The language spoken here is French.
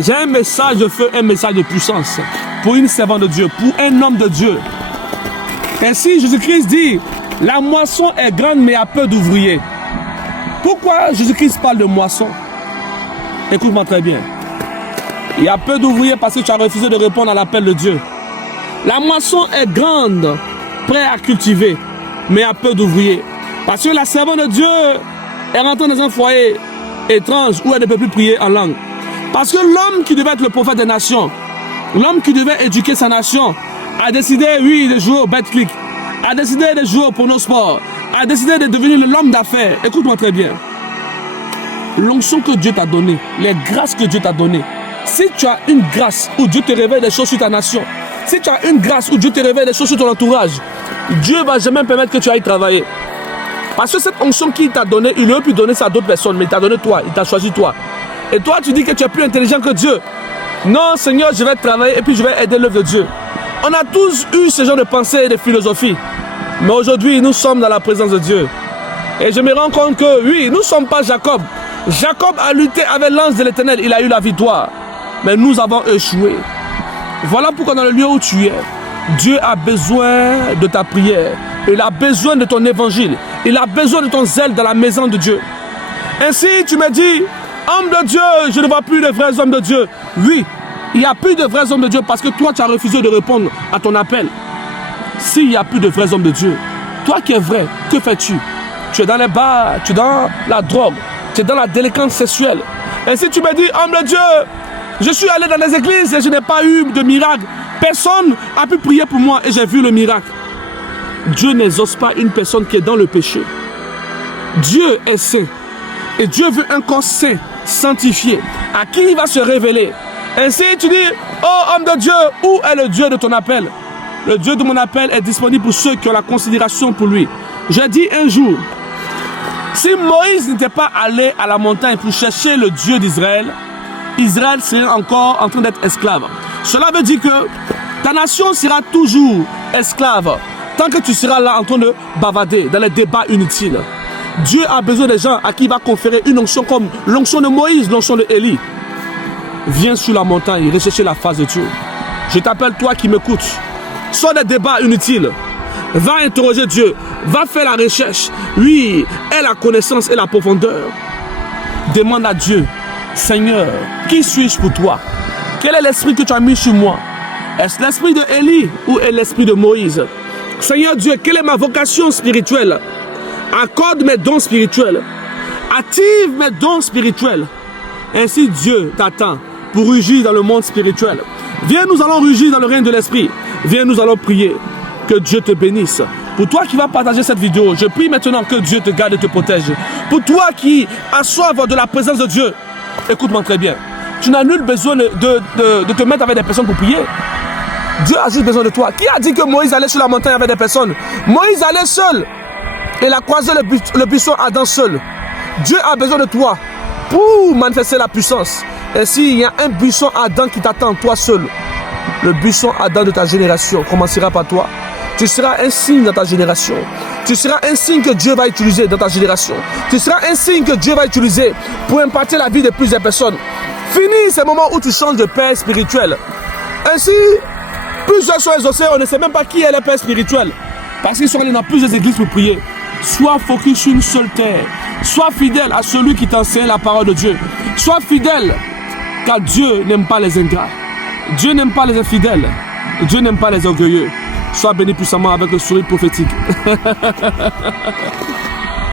J'ai un message de feu, un message de puissance pour une servante de Dieu, pour un homme de Dieu. Ainsi, Jésus-Christ dit, la moisson est grande, mais il y a peu d'ouvriers. Pourquoi Jésus-Christ parle de moisson? Écoute-moi très bien. Il y a peu d'ouvriers parce que tu as refusé de répondre à l'appel de Dieu. La moisson est grande, prête à cultiver, mais il y a peu d'ouvriers. Parce que la servante de Dieu est rentrée dans un foyer étrange où elle ne peut plus prier en langue. Parce que l'homme qui devait être le prophète des nations, l'homme qui devait éduquer sa nation, a décidé, oui, de jouer au BetClick, a décidé de jouer au pornosport, a décidé de devenir l'homme d'affaires. Écoute-moi très bien. L'onction que Dieu t'a donnée, les grâces que Dieu t'a données, si tu as une grâce où Dieu te révèle des choses sur ta nation, si tu as une grâce où Dieu te révèle des choses sur ton entourage, Dieu ne va jamais permettre que tu ailles travailler. Parce que cette onction qu'il t'a donnée, il aurait pu donner ça à d'autres personnes, mais il t'a donné toi, il t'a choisi toi. Et toi, tu dis que tu es plus intelligent que Dieu. Non, Seigneur, je vais travailler et puis je vais aider l'œuvre de Dieu. On a tous eu ce genre de pensée et de philosophie. Mais aujourd'hui, nous sommes dans la présence de Dieu. Et je me rends compte que, oui, nous ne sommes pas Jacob. Jacob a lutté avec l'ange de l'Éternel, il a eu la victoire. Mais nous avons échoué. Voilà pourquoi dans le lieu où tu es, Dieu a besoin de ta prière. Il a besoin de ton évangile. Il a besoin de ton zèle dans la maison de Dieu. Ainsi, tu me dis, homme de Dieu, je ne vois plus de vrais hommes de Dieu. Oui, il n'y a plus de vrais hommes de Dieu parce que toi, tu as refusé de répondre à ton appel. S'il n'y a plus de vrais hommes de Dieu, toi qui es vrai, que fais-tu? Tu es dans les bars, tu es dans la drogue, tu es dans la délinquance sexuelle. Ainsi, tu me dis, homme de Dieu, je suis allé dans les églises et je n'ai pas eu de miracle. Personne n'a pu prier pour moi et j'ai vu le miracle. Dieu n'exauce pas une personne qui est dans le péché. Dieu est saint. Et Dieu veut un corps saint, sanctifié, à qui il va se révéler. Ainsi, tu dis, oh homme de Dieu, où est le Dieu de ton appel? Le Dieu de mon appel est disponible pour ceux qui ont la considération pour lui. J'ai dit un jour, si Moïse n'était pas allé à la montagne pour chercher le Dieu d'Israël, Israël serait encore en train d'être esclave. Cela veut dire que ta nation sera toujours esclave tant que tu seras là en train de bavader dans les débats inutiles. Dieu a besoin des gens à qui il va conférer une onction comme l'onction de Moïse, l'onction de Élie. Viens sur la montagne, rechercher la face de Dieu. Je t'appelle toi qui m'écoutes. Sors des débats inutiles. Va interroger Dieu. Va faire la recherche. Oui, aie la connaissance et la profondeur. Demande à Dieu, Seigneur, qui suis-je pour toi? Quel est l'esprit que tu as mis sur moi? Est-ce l'esprit de Élie ou est l'esprit de Moïse? Seigneur Dieu, quelle est ma vocation spirituelle? Accorde mes dons spirituels. Active mes dons spirituels. Ainsi Dieu t'attend pour rugir dans le monde spirituel. Viens, nous allons rugir dans le règne de l'esprit. Viens, nous allons prier. Que Dieu te bénisse. Pour toi qui vas partager cette vidéo, je prie maintenant que Dieu te garde et te protège. Pour toi qui as soif de la présence de Dieu, écoute-moi très bien. Tu n'as nul besoin de te mettre avec des personnes pour prier. Dieu a juste besoin de toi. Qui a dit que Moïse allait sur la montagne avec des personnes? Moïse allait seul. Il a croisé le buisson Adam seul. Dieu a besoin de toi pour manifester la puissance. Ainsi, il y a un buisson Adam qui t'attend, toi seul. Le buisson Adam de ta génération commencera par toi. Tu seras un signe dans ta génération. Tu seras un signe que Dieu va utiliser dans ta génération. Tu seras un signe que Dieu va utiliser pour impacter la vie de plusieurs personnes. Fini ces moments où tu changes de père spirituel. Ainsi, plusieurs sont exaucés, on ne sait même pas qui est le père spirituel. Parce qu'ils sont allés dans plusieurs églises pour prier. Sois focus sur une seule terre. Sois fidèle à celui qui t'enseigne la parole de Dieu. Sois fidèle, car Dieu n'aime pas les ingrats. Dieu n'aime pas les infidèles. Dieu n'aime pas les orgueilleux. Sois béni puissamment avec le sourire prophétique.